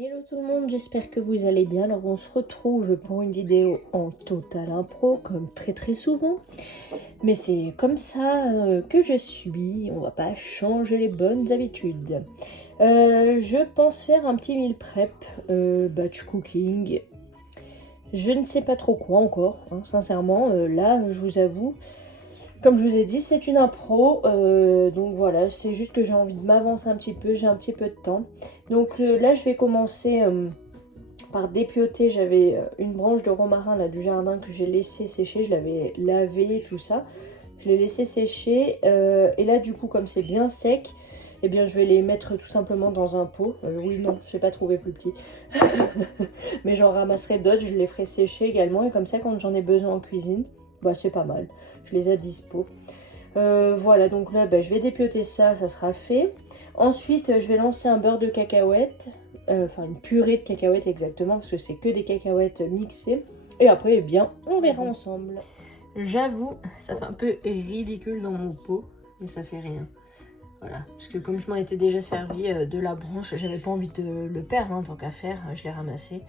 Hello tout le monde, j'espère que vous allez bien. Alors on se retrouve pour une vidéo en total impro comme très souvent. Mais c'est comme ça que je suis, on va pas changer les bonnes habitudes. Je pense faire un petit meal prep, batch cooking. Je ne sais pas trop quoi encore, hein, sincèrement. Là, je vous avoue, comme je vous ai dit, c'est une impro, donc voilà, c'est juste que j'ai envie de m'avancer un petit peu, j'ai un petit peu de temps. Donc là, je vais commencer par dépioter. J'avais une branche de romarin là, du jardin que j'ai laissé sécher, je l'avais lavé, tout ça. Je l'ai laissé sécher, et là, du coup, comme c'est bien sec, eh bien, je vais les mettre tout simplement dans un pot. Oui, non, je n'ai pas trouvé plus petit. Mais j'en ramasserai d'autres, je les ferai sécher également, et comme ça, quand j'en ai besoin en cuisine, bah c'est pas mal, je les ai à dispo. Voilà, donc là je vais dépioter ça, ça sera fait. Ensuite je vais lancer un beurre de cacahuètes, enfin une purée de cacahuètes exactement, parce que c'est que des cacahuètes mixées. Et après eh bien on verra ensemble. J'avoue, ça fait un peu ridicule dans mon pot, mais ça fait rien. Voilà, parce que comme je m'en étais déjà servi de la branche, j'avais pas envie de le perdre, hein, tant qu'à faire, je l'ai ramassé.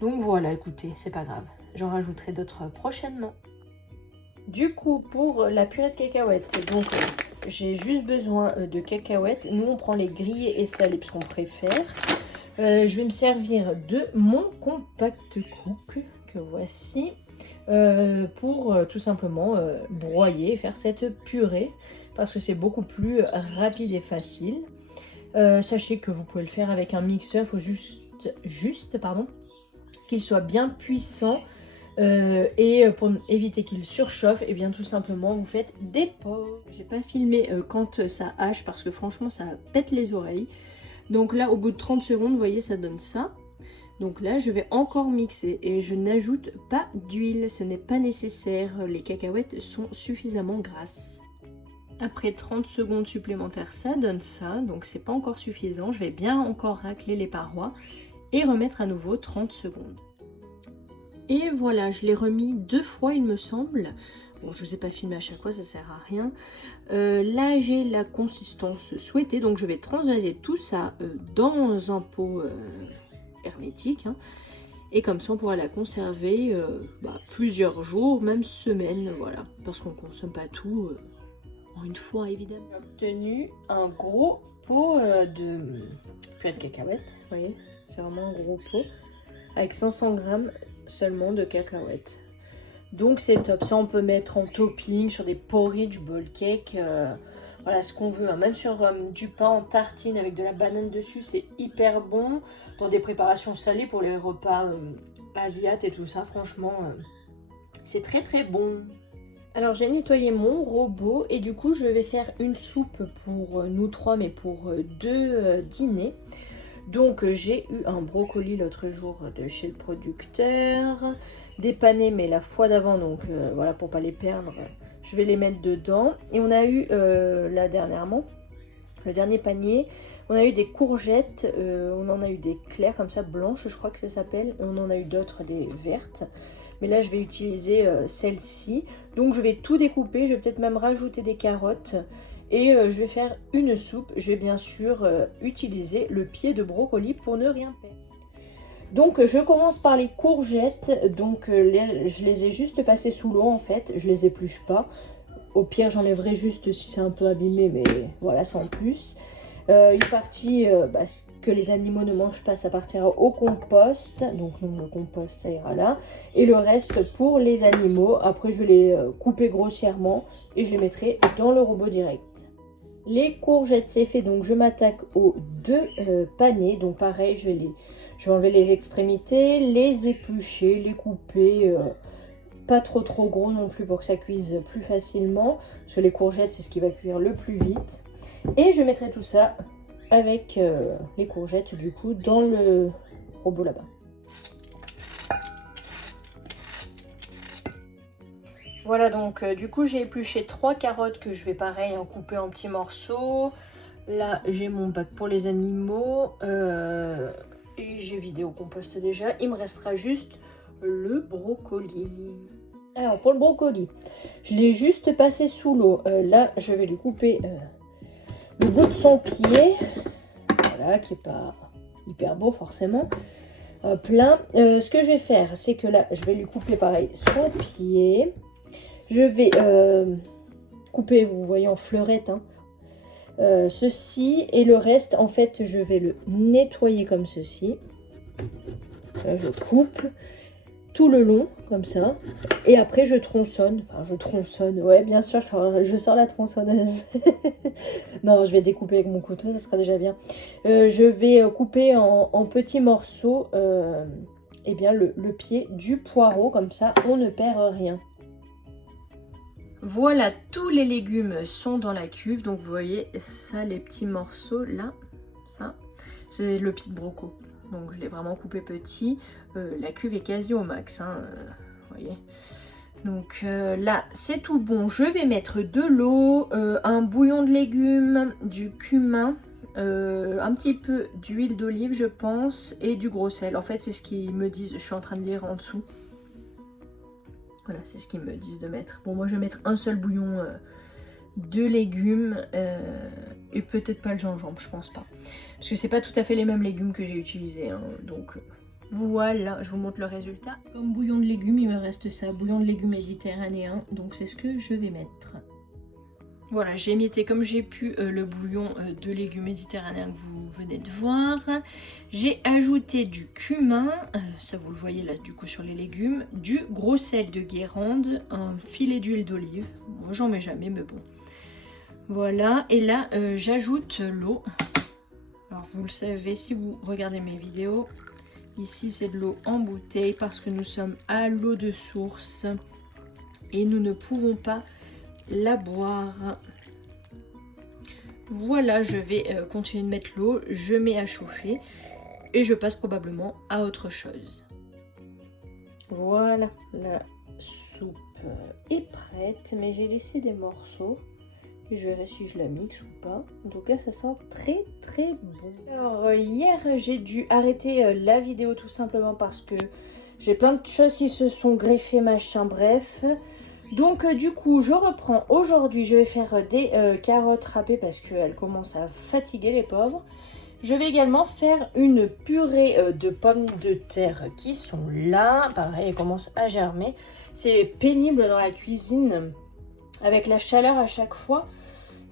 Donc voilà, écoutez, c'est pas grave, j'en rajouterai d'autres prochainement. Du coup, pour la purée de cacahuètes, donc j'ai juste besoin de cacahuètes. Nous, on prend les grillées et salées parce qu'on préfère. Je vais me servir de mon compact cook que voici pour tout simplement broyer et faire cette purée parce que c'est beaucoup plus rapide et facile. Sachez que vous pouvez le faire avec un mixeur, il faut juste qu'il soit bien puissant. Et pour éviter qu'il surchauffe, et bien tout simplement vous faites des pots. J'ai pas filmé quand ça hache parce que franchement ça pète les oreilles. Donc là au bout de 30 secondes vous voyez ça donne ça. Donc là je vais encore mixer et je n'ajoute pas d'huile, ce n'est pas nécessaire, les cacahuètes sont suffisamment grasses. Après 30 secondes supplémentaires ça donne ça, donc c'est pas encore suffisant, je vais bien encore racler les parois et remettre à nouveau 30 secondes. Et voilà, je l'ai remis 2 fois il me semble. Bon, je ne vous ai pas filmé à chaque fois, ça sert à rien. Là, j'ai la consistance souhaitée, donc je vais transvaser tout ça dans un pot hermétique. Hein, et comme ça, on pourra la conserver plusieurs jours, même semaines, voilà. Parce qu'on ne consomme pas tout en une fois, évidemment. J'ai obtenu un gros pot de purée de cacahuètes, vous voyez, c'est vraiment un gros pot, avec 500 grammes seulement de cacahuètes. Donc c'est top, ça on peut mettre en topping sur des porridge, bowl cake, voilà ce qu'on veut, hein. Même sur du pain en tartine avec de la banane dessus, c'est hyper bon. Dans des préparations salées pour les repas asiates et tout ça, franchement c'est très bon. Alors j'ai nettoyé mon robot et du coup je vais faire une soupe pour nous trois, mais pour 2 dîners. Donc j'ai eu un brocoli l'autre jour de chez le producteur, des panais mais la fois d'avant, donc voilà, pour pas les perdre, je vais les mettre dedans. Et on a eu là dernièrement, le dernier panier, on a eu des courgettes, on en a eu des claires comme ça, blanches je crois que ça s'appelle, on en a eu d'autres, des vertes. Mais là je vais utiliser celle-ci, donc je vais tout découper, je vais peut-être même rajouter des carottes. Et je vais faire une soupe. Je vais bien sûr utiliser le pied de brocoli pour ne rien perdre. Donc je commence par les courgettes. Donc je les ai juste passées sous l'eau en fait. Je les épluche pas. Au pire j'enlèverai juste si c'est un peu abîmé, mais voilà, sans plus. Une partie que les animaux ne mangent pas, ça partira au compost. Donc non, le compost ça ira là. Et le reste pour les animaux. Après je vais les couper grossièrement et je les mettrai dans le robot direct. Les courgettes c'est fait, donc je m'attaque aux 2 panais. Donc pareil, je vais enlever les extrémités, les éplucher, les couper, pas trop gros non plus pour que ça cuise plus facilement, parce que les courgettes c'est ce qui va cuire le plus vite. Et je mettrai tout ça avec les courgettes du coup dans le robot là-bas. Voilà, donc du coup j'ai épluché 3 carottes que je vais pareil en couper en petits morceaux. Là j'ai mon bac pour les animaux et j'ai vidé au compost déjà. Il me restera juste le brocoli. Alors pour le brocoli, je l'ai juste passé sous l'eau. Là je vais lui couper le bout de son pied. Voilà, qui est pas hyper beau forcément. Plein. Ce que je vais faire, c'est que là, je vais lui couper pareil son pied. Je vais couper, vous voyez, en fleurette, hein, ceci. Et le reste, en fait, je vais le nettoyer comme ceci. Là, je coupe tout le long, comme ça. Et après, je tronçonne. Enfin, je tronçonne. Ouais, bien sûr, je sors la tronçonneuse. Non, je vais découper avec mon couteau, ça sera déjà bien. Je vais couper en petits morceaux eh bien, le pied du poireau. Comme ça, on ne perd rien. Voilà, tous les légumes sont dans la cuve. Donc, vous voyez, ça, les petits morceaux, là, ça, c'est le pied de broco. Donc je l'ai vraiment coupé petit. La cuve est quasi au max, hein, vous voyez. Donc là, c'est tout bon. Je vais mettre de l'eau, un bouillon de légumes, du cumin, un petit peu d'huile d'olive, je pense, et du gros sel. En fait, c'est ce qu'ils me disent. Je suis en train de lire en dessous. Voilà, c'est ce qu'ils me disent de mettre. Bon, moi, je vais mettre un seul bouillon de légumes et peut-être pas le gingembre, je pense pas. Parce que c'est pas tout à fait les mêmes légumes que j'ai utilisés, hein, donc voilà, je vous montre le résultat. Comme bouillon de légumes, il me reste ça, bouillon de légumes méditerranéen, donc c'est ce que je vais mettre. Voilà, j'ai émietté comme j'ai pu le bouillon de légumes méditerranéens que vous venez de voir. J'ai ajouté du cumin, ça vous le voyez là du coup sur les légumes, du gros sel de Guérande, un filet d'huile d'olive. Moi j'en mets jamais mais bon. Voilà, et là j'ajoute l'eau. Alors vous le savez si vous regardez mes vidéos, ici c'est de l'eau en bouteille parce que nous sommes à l'eau de source et nous ne pouvons pas la boire. Voilà, je vais continuer de mettre l'eau, je mets à chauffer et je passe probablement à autre chose. Voilà, la soupe est prête, mais j'ai laissé des morceaux. Je verrai si je la mixe ou pas. En tout cas, ça sent très très bon. Alors, hier, j'ai dû arrêter la vidéo tout simplement parce que j'ai plein de choses qui se sont greffées, machin, bref. Donc, du coup, je reprends. Aujourd'hui, je vais faire des carottes râpées parce qu'elles commencent à fatiguer les pauvres. Je vais également faire une purée de pommes de terre qui sont là. Pareil, elles commencent à germer. C'est pénible dans la cuisine. Avec la chaleur à chaque fois,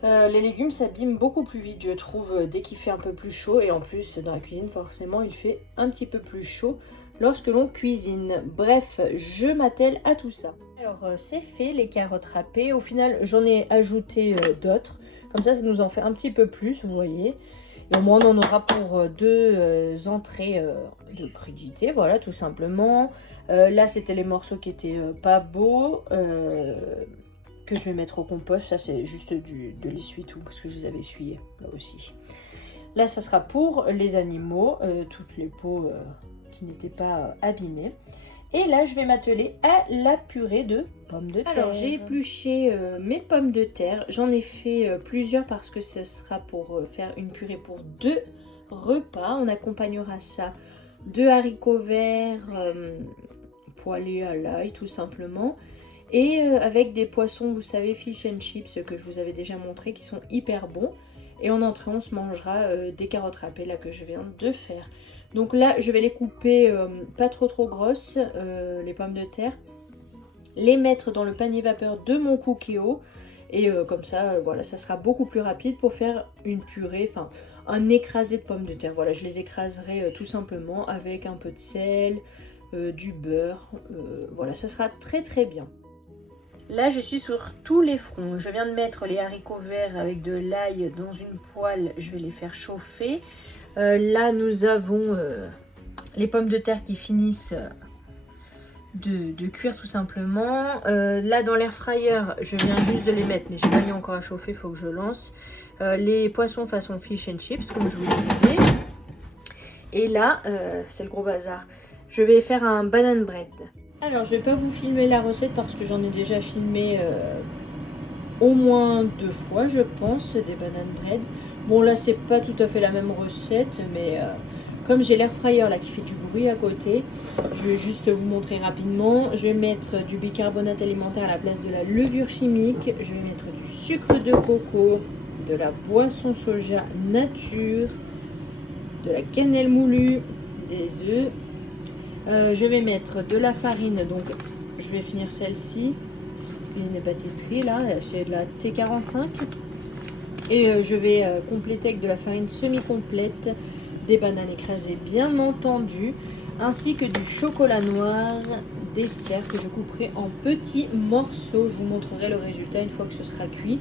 les légumes s'abîment beaucoup plus vite, je trouve, dès qu'il fait un peu plus chaud. Et en plus, dans la cuisine, forcément, il fait un petit peu plus chaud lorsque l'on cuisine. Bref, je m'attelle à tout ça. Alors, c'est fait, les carottes râpées. Au final, j'en ai ajouté d'autres. Comme ça nous en fait un petit peu plus, vous voyez. Et au moins, on en aura pour deux entrées de crudité, voilà, tout simplement. Là, c'était les morceaux qui étaient pas beaux. Que je vais mettre au compost, ça c'est juste de l'essuie-tout parce que je les avais essuyés là aussi. Là ça sera pour les animaux, toutes les peaux qui n'étaient pas abîmées. Et là je vais m'atteler à la purée de pommes de terre. Alors j'ai épluché mes pommes de terre, j'en ai fait plusieurs parce que ce sera pour faire une purée pour 2 repas. On accompagnera ça de haricots verts poêlés à l'ail tout simplement. Et avec des poissons, vous savez, fish and chips que je vous avais déjà montré, qui sont hyper bons. Et en entrée, on se mangera des carottes râpées là que je viens de faire. Donc là, je vais les couper pas trop grosses, les pommes de terre. Les mettre dans le panier vapeur de mon Cookéo. Et comme ça, voilà, ça sera beaucoup plus rapide pour faire une purée, enfin un écrasé de pommes de terre. Voilà, je les écraserai tout simplement avec un peu de sel, du beurre. Voilà, ça sera très très bien. Là, je suis sur tous les fronts. Je viens de mettre les haricots verts avec de l'ail dans une poêle. Je vais les faire chauffer. Là, nous avons les pommes de terre qui finissent de cuire tout simplement. Là, dans l'air fryer, je viens juste de les mettre, mais je n'ai pas mis encore à chauffer, il faut que je lance. Les poissons façon fish and chips, comme je vous le disais. Et là, c'est le gros bazar. Je vais faire un banana bread. Alors, je vais pas vous filmer la recette parce que j'en ai déjà filmé au moins 2 fois, je pense, des banana bread. Bon, là, c'est pas tout à fait la même recette, mais comme j'ai l'air fryer là qui fait du bruit à côté, je vais juste vous montrer rapidement. Je vais mettre du bicarbonate alimentaire à la place de la levure chimique. Je vais mettre du sucre de coco, de la boisson soja nature, de la cannelle moulue, des œufs. Je vais mettre de la farine, donc je vais finir celle-ci. Cuisine et pâtisserie, là, c'est de la T45. Et je vais compléter avec de la farine semi-complète, des bananes écrasées bien entendu, ainsi que du chocolat noir dessert que je couperai en petits morceaux. Je vous montrerai le résultat une fois que ce sera cuit.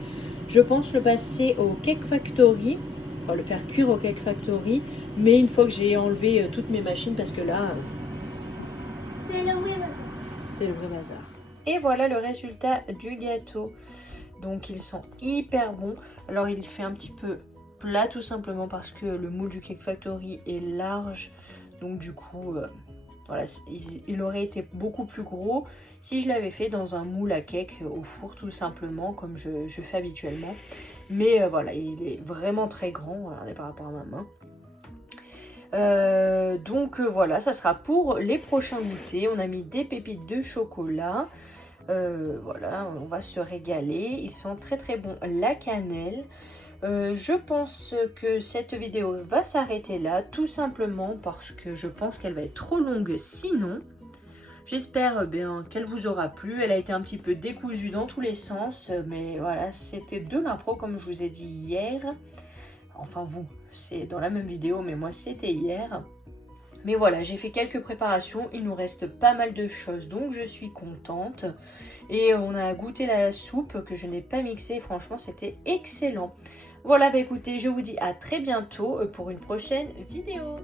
Je pense le passer au Cake Factory, enfin le faire cuire au Cake Factory, mais une fois que j'ai enlevé toutes mes machines, parce que là, C'est le vrai. c'est le vrai bazar. Et voilà le résultat du gâteau. Donc ils sont hyper bons. Alors il fait un petit peu plat tout simplement parce que le moule du Cake Factory est large. Donc du coup, voilà, il aurait été beaucoup plus gros si je l'avais fait dans un moule à cake au four tout simplement comme je fais habituellement. Mais voilà, il est vraiment très grand, regardez par rapport à ma main. Donc voilà, ça sera pour les prochains goûters. On a mis des pépites de chocolat. Voilà, on va se régaler. Ils sont très très bons. La cannelle. Je pense que cette vidéo va s'arrêter là, tout simplement parce que je pense qu'elle va être trop longue sinon. J'espère bien qu'elle vous aura plu. Elle a été un petit peu décousue dans tous les sens, mais voilà, c'était de l'impro comme je vous ai dit hier. Enfin vous, c'est dans la même vidéo, mais moi c'était hier. Mais voilà, j'ai fait quelques préparations, il nous reste pas mal de choses, donc je suis contente. Et on a goûté la soupe que je n'ai pas mixée, franchement c'était excellent. Voilà, bah écoutez, je vous dis à très bientôt pour une prochaine vidéo.